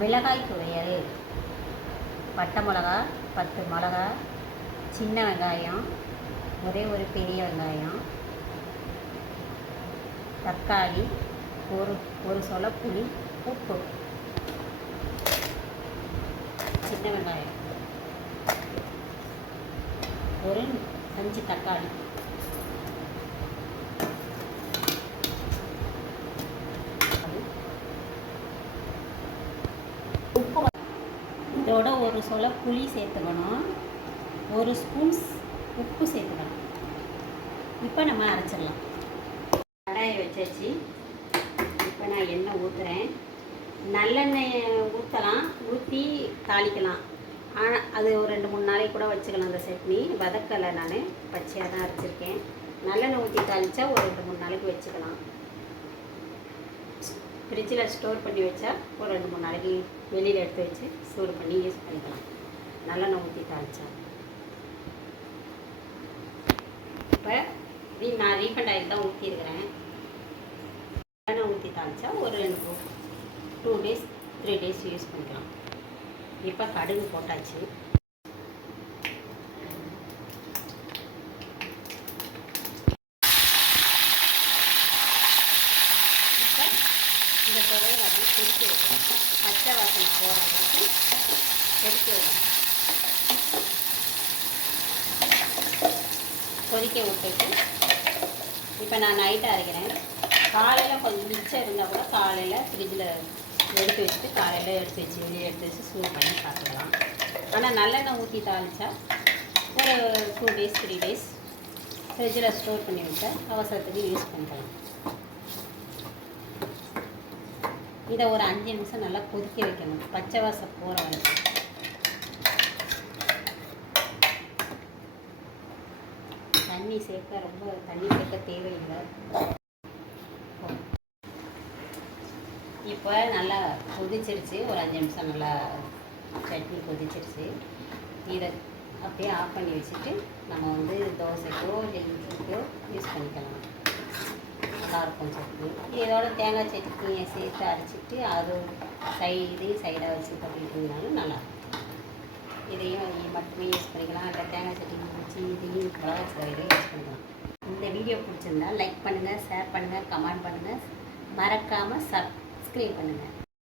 மிளகாய் துவையல். பட்டை மிளகா, 10 மிளகா, சின்ன வெங்காயம், ஒரே ஒரு பெரிய வெங்காயம், தக்காளி, ஒரு சொல புளி, உப்பு, சின்ன வெங்காயம், ஒரு 5 தக்காளி, உப்பு. இதோட ஒரு சொல புளி சேர்த்துக்கணும், ஒரு ஸ்பூன் உப்பு சேர்த்துக்கணும். இப்போ நம்ம அரைச்சிடலாம். கடாயை வச்சாச்சு. இப்போ நான் எண்ணெய் ஊற்றுறேன். நல்லெண்ணெய் ஊற்றலாம், ஊற்றி தாளிக்கலாம். ஆனால் அது ஒரு 2-3 நாளைக்கு கூட வச்சுக்கலாம். அந்த சட்னி வதக்கலை, நான் பச்சையாக தான் அரைச்சிருக்கேன். நல்லெண்ணெய் ஊற்றி தாளித்தா ஒரு 2-3 நாளைக்கு வச்சுக்கலாம். ஃப்ரிட்ஜில் ஸ்டோர் பண்ணி வச்சா ஒரு 2-3 நாளைக்கு வெளியில் எடுத்து வச்சு சூடு பண்ணி யூஸ் பண்ணிக்கலாம். நல்லெண்ணெய் ஊற்றி தாளித்தா. இப்போ நான் ரீஃபண்ட் ஆயில் தான் ஊற்றிருக்கிறேன். நல்லெண்ணெய் ஊற்றி தாளித்தா ஒரு 2 டேஸ் 3 டேஸ் யூஸ் பண்ணிக்கலாம். இப்போ கடுகு போட்டாச்சு. இப்போ இந்த துவையை அப்படி கொதிக்க வைக்கணும். பச்சை வாசனை போகிற அளவுக்கு கொதிக்க வைக்கணும். கொதிக்க விட்டுட்டு இப்போ நான் நைட்டு அரைக்கிறேன். காலையில் கொஞ்சம் மிச்சம் இருந்தால் கூட காலையில் ஃப்ரிட்ஜில் எடுத்து வச்சுட்டு காலையில் எடுத்து வச்சு வெளியே எடுத்து வச்சு சூடு பண்ணி சாப்பிடலாம். ஆனால் நல்லெண்ணெய் ஊற்றி தாளித்தா ஒரு 2 டேஸ் 3 டேஸ் ஃப்ரிட்ஜில் ஸ்டோர் பண்ணி வச்சா அவசரத்துக்கு யூஸ் பண்ணிக்கலாம். இதை ஒரு 5 நிமிஷம் நல்லா கொதிக்க வைக்கணும், பச்சை வாசம் போகிற வரைக்கும். தண்ணி சேர்க்க ரொம்ப தண்ணி சேர்க்க தேவையில்லை. இப்போ நல்லா கொதிச்சிருச்சு. ஒரு 5 நிமிஷம் நல்லா சட்னி கொதிச்சிருச்சு. இதை அப்படியே ஆஃப் பண்ணி வச்சுட்டு நம்ம தோசைக்கோ இல்லை இட்லிக்கோ யூஸ் பண்ணிக்கலாம். நல்லாயிருக்கும் சட்னி. இதோட தேங்காய் சட்னியை சேர்த்து அரைச்சிட்டு அது சைடாக வச்சு பண்ணிட்டீங்கனாலும் நல்லாயிருக்கும். இதையும் மட்டுமே யூஸ் பண்ணிக்கலாம். இல்லை தேங்காய் சட்னி வச்சு இதையும் மிளகா இதையும் யூஸ் பண்ணிக்கலாம். இந்த வீடியோ பிடிச்சிருந்தா லைக் பண்ணுங்கள், ஷேர் பண்ணுங்கள், கமெண்ட் பண்ணுங்கள், மறக்காமல் சப்ஸ்கிரைப் பண்ணுங்கள்.